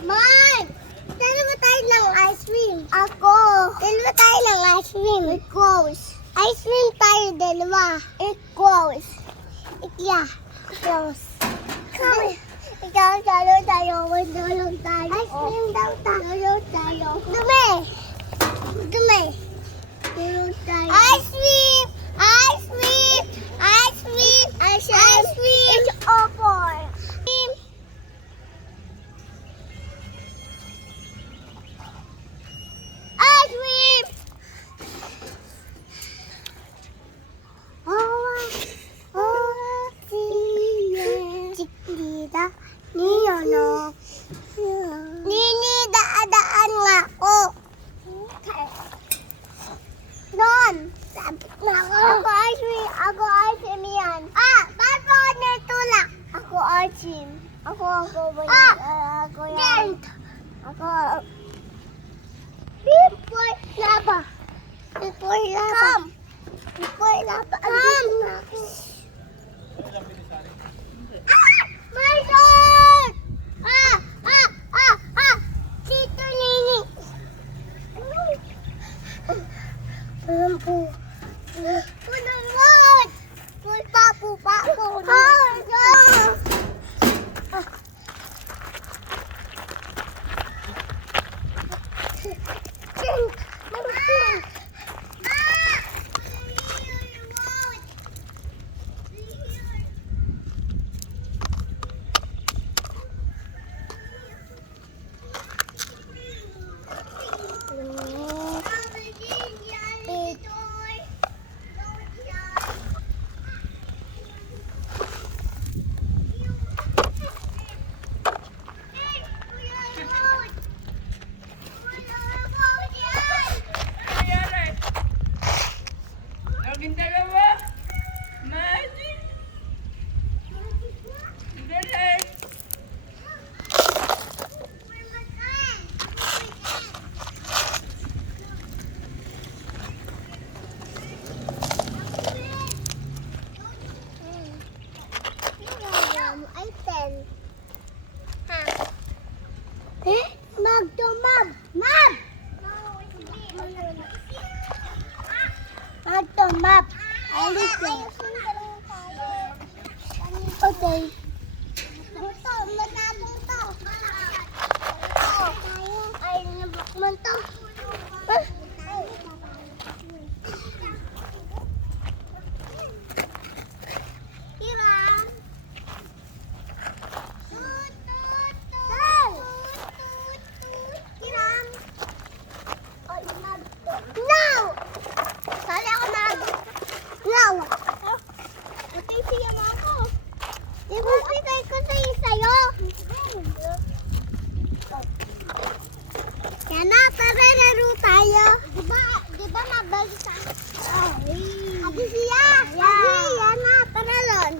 Mike! Dalawa tayo ng ice cream. Ako. Dalawa tayo ng ice cream. Equals. Ice cream tayo dalawa. Equals. Yeah. Equals. Come. Ikaw, talo tayo. Talo tayo. Ice cream daw tayo. Talo. Dumi. Dumi. Talo tayo. Ice cream. Ice cream. Ice cream. Ice cream. It's over. Ice cream. Chiklita. Niyono. Nini, daan nga ako. Doon. Ako ice cream. Ako ice cream yan. Ba't ako nitulak? Ako ice cream. Ako. Ako yan. Ako. Before lava. Before lava. Before lava. Come. My God! Tito Nini. Pununod. Pupa. Laging dalawa. Magic. Galing. Map. Okay. Buto, matabong to. Ay, nabukman to. Hiram. Hiram. No! Sali ako na. No! Ito siya mo ako. Di ba bigay ko sa'yo? Yan na, tara laro tayo. Di ba nabalik ka? Ate siya. Yan na, tara lon.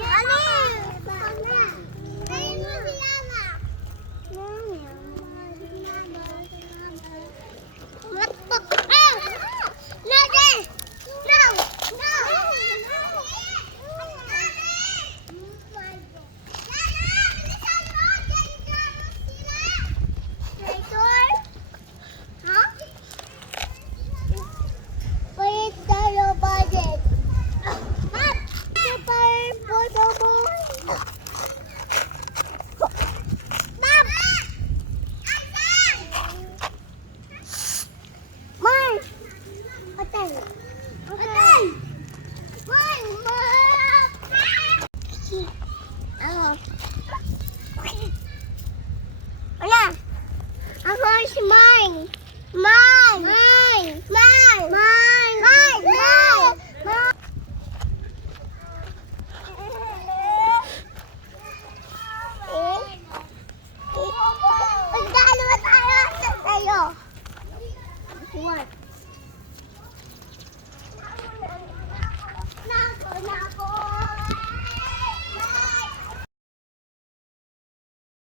Ano? Ayun mo siya na. What the? No! Ako si mine. What?